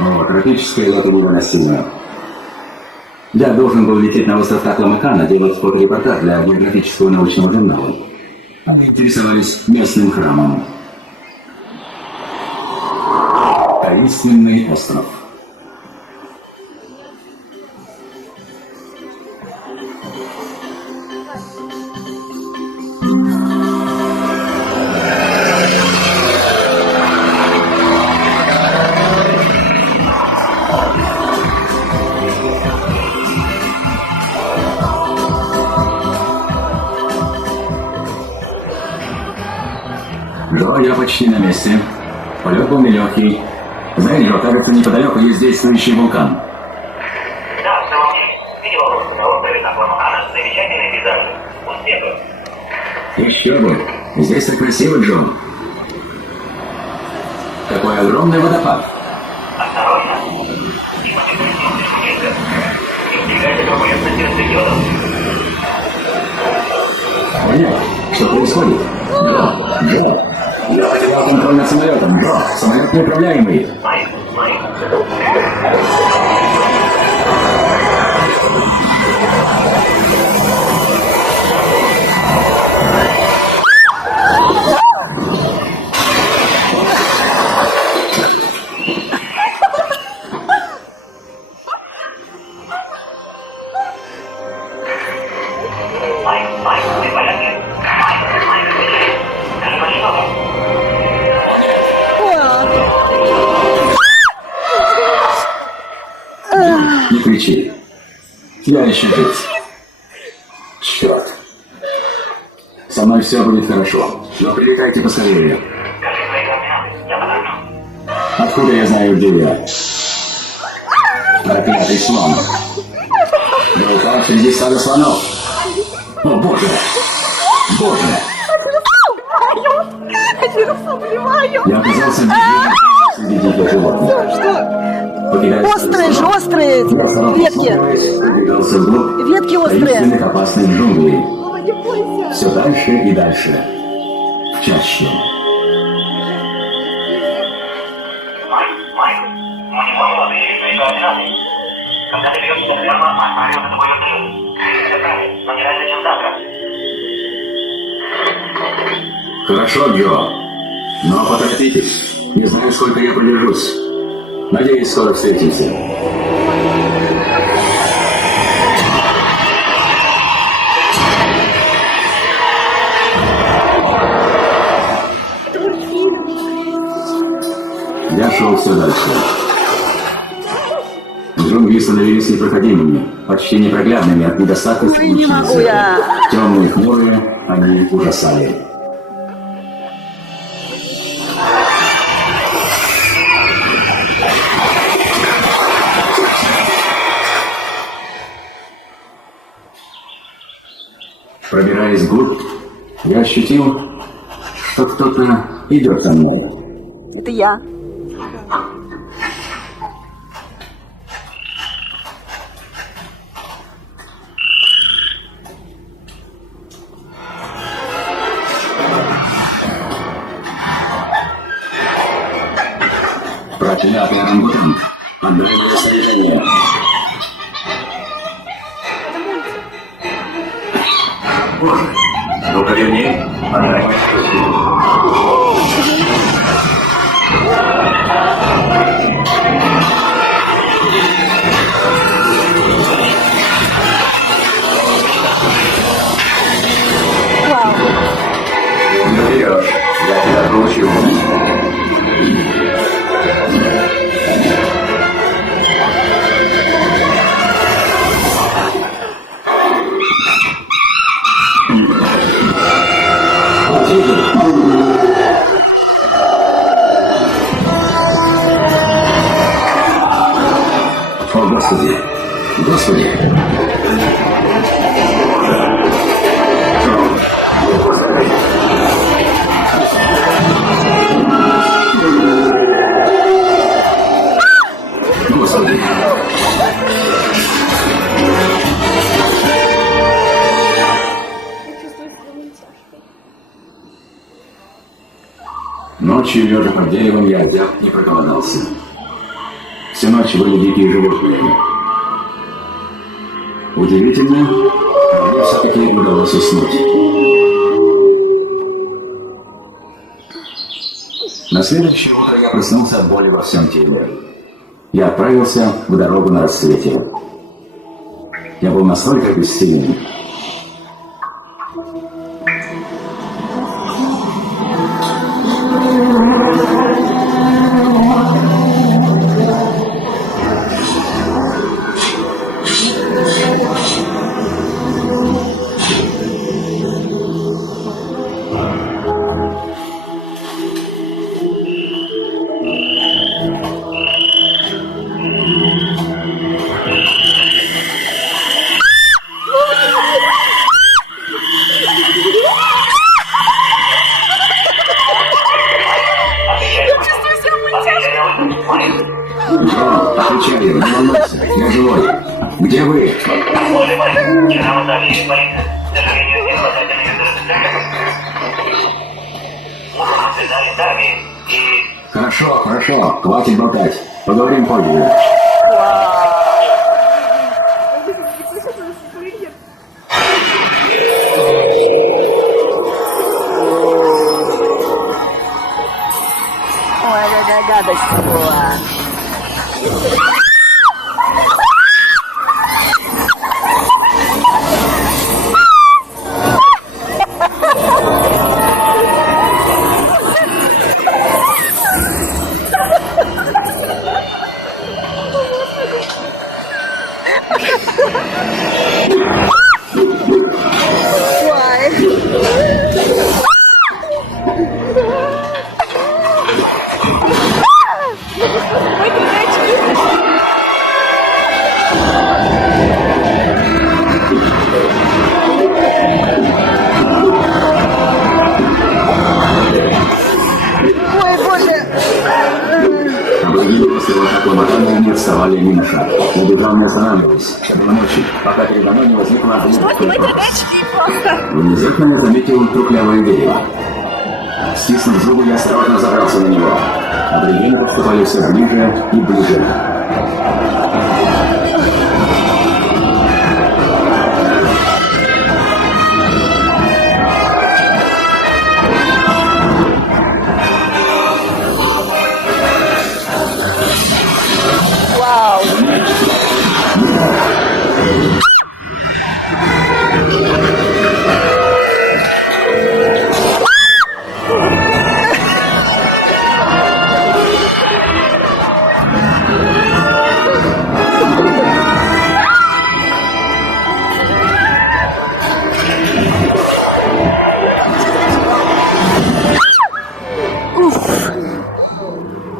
О, тропическое лето невыносимо. Я должен был лететь на остров Такла-Макана, делать фоторепортаж для географического научного журнала. Интересовались местным храмом. Таинственный остров. Да, я почти на месте. Полет был нелегкий. Знаешь, Джо, кажется, неподалеку есть действующий вулкан. Да, в самом деле. Видел остров Такла-Макана, замечательные пейзажи. Успехов. Еще бы. Здесь так красиво, Джо. Какой огромный водопад. Осторожно. Не убегайте, как боятся сердце йодов. Понятно. Что происходит? Джо. Я потерял контроль над самолетом. Джо, самолет неуправляемый. Майк. Майк, ты в порядке? Майк, даже почему? Не кричи. Я еще жив. Черт. Со мной все будет хорошо. Но прилетайте поскорее. Скажи свои координаты, я подожду. Откуда я знаю, где я? Проклятый слон. Вулкан среди стада слонов. О, боже! Боже! Я оказался среди диких животных. Острые же, острые ветки. Пробегался вглубь Ветки острые. таинственных опасных джунглей. Все дальше и дальше. В чаще. Майк, мы не можем отыщить свои координаты. Когда ты берешь ферма, отправил за тобой вертолет. Все правильно, но не раньше, чем завтра. Хорошо, Джо. Но поторопитесь. Не знаю, сколько я продержусь. Надеюсь, скоро встретимся. Я шел все дальше. Джунгли становились непроходимыми, почти непроглядными от недостатка Не могу я. Темные, хмурые, они ужасали. Пробираясь вглубь, я ощутил, что кто-то идет ко мной. Это я. Проклятый орангутанг. Отбрызгивай снаряжение. Боже, ну-ка вернее. Вперед, я тебя научу. О, Господи! Господи! Господи! Ночью, лежа под деревом, я опять не проголодался. Всю ночь были дикие животные. Удивительно, но мне все-таки удалось уснуть. На следующее утро я проснулся от боли во всем теле. Я отправился в дорогу на рассвете. Я был настолько бессилен. Отвечаю, не волнуйся, я живой. Где вы? Боже мой, вчера мы сообщили полиции. К сожалению, не хватает элементов. Мы связались с армией и... Хорошо, хватит болтать. Поговорим позже. Ой, какая гадость была. Не отставали ни на шаг. Я бежал, не останавливаясь. Это было ночью, пока передо мной не возникла одна Снимайте очки просто. Внезапно я заметил трухлявое дерево. Стиснув зубы, я осторожно забрался на него. Аборигены подступали все ближе и ближе. Вау.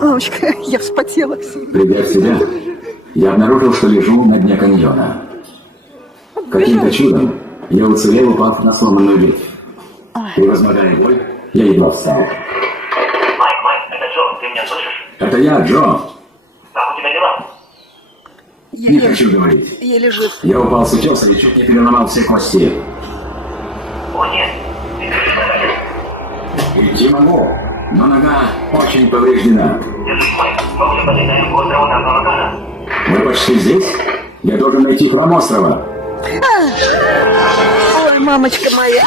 Мамочка, я вспотела. Придя в себя, я обнаружил, что лежу на дне каньона. Каким-то чудом я уцелел, упав на сломанную ветвь. Превозмогая боль, я едва встал. Майк, это Джо, ты меня слышишь? Это я, Джо. Как у тебя дела? Не хочу говорить. Еле жив. Я упал с утеса и чуть не переломал все кости. О, нет. Идти могу, но нога очень повреждена. Держись, Майк. Мы уже покидаем остров Наркомакана. Мы почти здесь? Я должен найти храм острова. Ой, мамочка моя.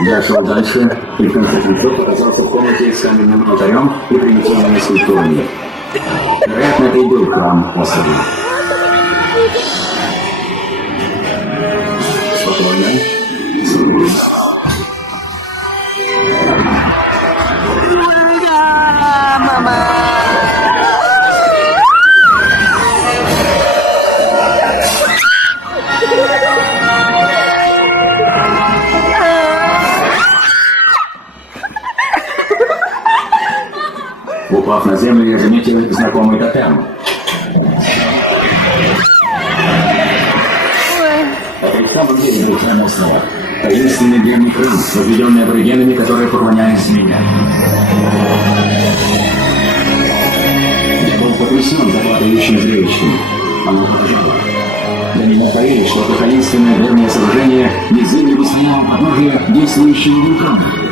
Я шел дальше и в конце концов оказался в комнате с каменным алтарем и примитивными скульптурами. Вероятно, это и был храм острова. Спокойно. Мама. Упав на землю, я заметил знакомый тотем. Это и в самом деле был храм острова. Таинственный древний храм, возведенный аборигенами, которые поклонялись мне. был потрясен захватывающим зрелищем. Оно поражало. Я не мог поверить, что это таинственное древнее сооружение безумно постоянно подножия действующего вулкана.